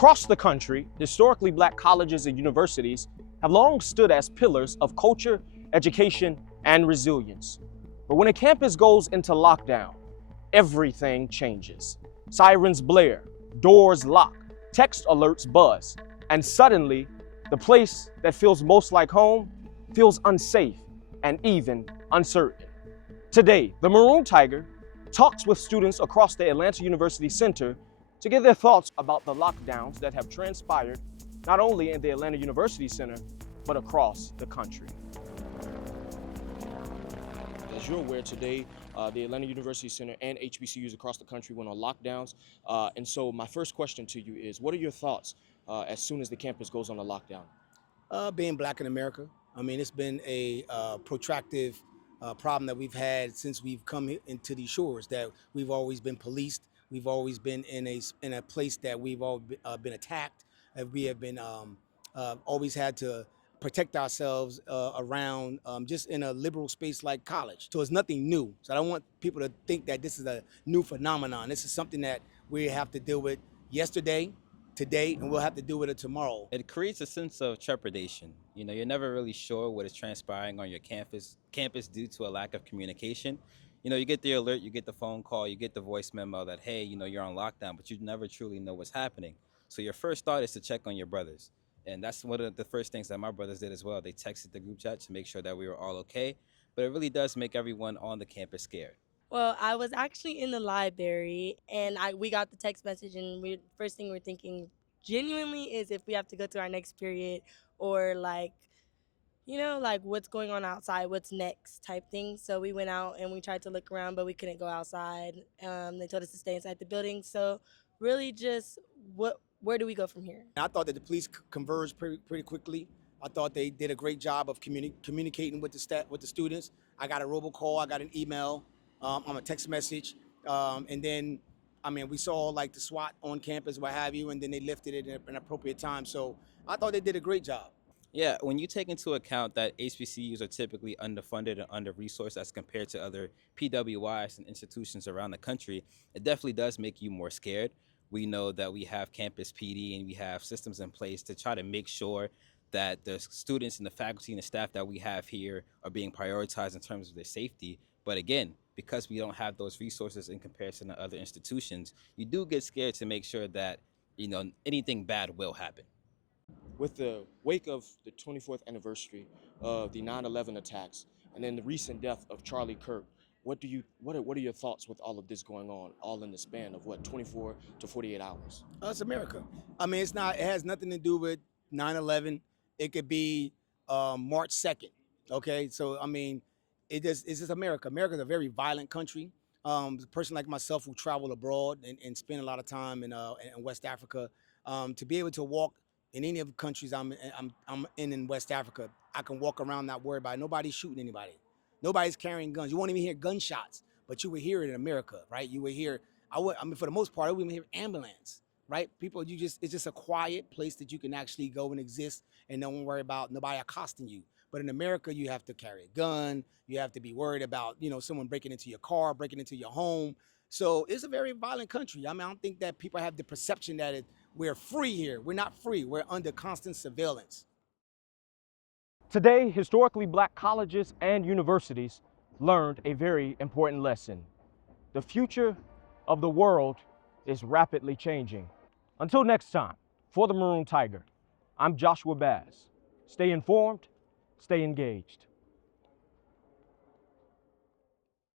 Across the country, historically black colleges and universities have long stood as pillars of culture, education, and resilience. But when a campus goes into lockdown, everything changes. Sirens blare, doors lock, text alerts buzz, and suddenly, the place that feels most like home feels unsafe and even uncertain. Today, the Maroon Tiger talks with students across the Atlanta University Center to get their thoughts about the lockdowns that have transpired not only in the Atlanta University Center, but across the country. As you're aware, today, the Atlanta University Center and HBCUs across the country went on lockdowns. And so my first question to you is, what are your thoughts as soon as the campus goes on a lockdown? Being black in America, I mean, it's been a protracted problem that we've had since we've come into these shores. That we've always been policed. We've always been in a place that we've all been attacked. We have been always had to protect ourselves around just in a liberal space like college. So it's nothing new. So I don't want people to think that this is a new phenomenon. This is something that we have to deal with yesterday, today, and we'll have to deal with it tomorrow. It creates a sense of trepidation. You know, you're never really sure what is transpiring on your campus due to a lack of communication. You know, you get the alert, you get the phone call, you get the voice memo that, hey, you know, you're on lockdown, but you never truly know what's happening. So your first thought is to check on your brothers. And that's one of the first things that my brothers did as well. They texted the group chat to make sure that we were all okay. But it really does make everyone on the campus scared. Well, I was actually in the library and we got the text message and first thing we're thinking genuinely is if we have to go to our next period or like what's going on outside, what's next type thing. So we went out and we tried to look around, but we couldn't go outside. They told us to stay inside the building. So really just where do we go from here? I thought that the police converged pretty quickly. I thought they did a great job of communicating with the students. I got a robocall, I got an email, on a text message, and then, I mean, we saw like the SWAT on campus, what have you, and then they lifted it at an appropriate time. So I thought they did a great job. Yeah, when you take into account that HBCUs are typically underfunded and under-resourced as compared to other PWIs and institutions around the country, it definitely does make you more scared. We know that we have campus PD and we have systems in place to try to make sure that the students and the faculty and the staff that we have here are being prioritized in terms of their safety. But again, because we don't have those resources in comparison to other institutions, you do get scared to make sure that, you know, anything bad will happen. With the wake of the 24th anniversary of the 9/11 attacks and then the recent death of Charlie Kirk, what are your thoughts with all of this going on, all in the span of 24 to 48 hours? It's America. I mean, it has nothing to do with 9/11. It could be March 2nd. Okay, so I mean, it's just America. America's a very violent country. A person like myself who travel abroad and spend a lot of time in West Africa, to be able to walk in any of the countries I'm in West Africa, I can walk around not worried about it. Nobody's shooting anybody. Nobody's carrying guns. You won't even hear gunshots, but you would hear it in America, right? You would hear, I mean, for the most part, I wouldn't even hear ambulance, right? People, it's just a quiet place that you can actually go and exist and don't worry about nobody accosting you. But in America, you have to carry a gun. You have to be worried about, you know, someone breaking into your car, breaking into your home. So it's a very violent country. I mean, I don't think that people have the perception that we're free here. We're not free. We're under constant surveillance. Today, historically black colleges and universities learned a very important lesson. The future of the world is rapidly changing. Until next time, for the Maroon Tiger, I'm Joshua Baz. Stay informed, stay engaged.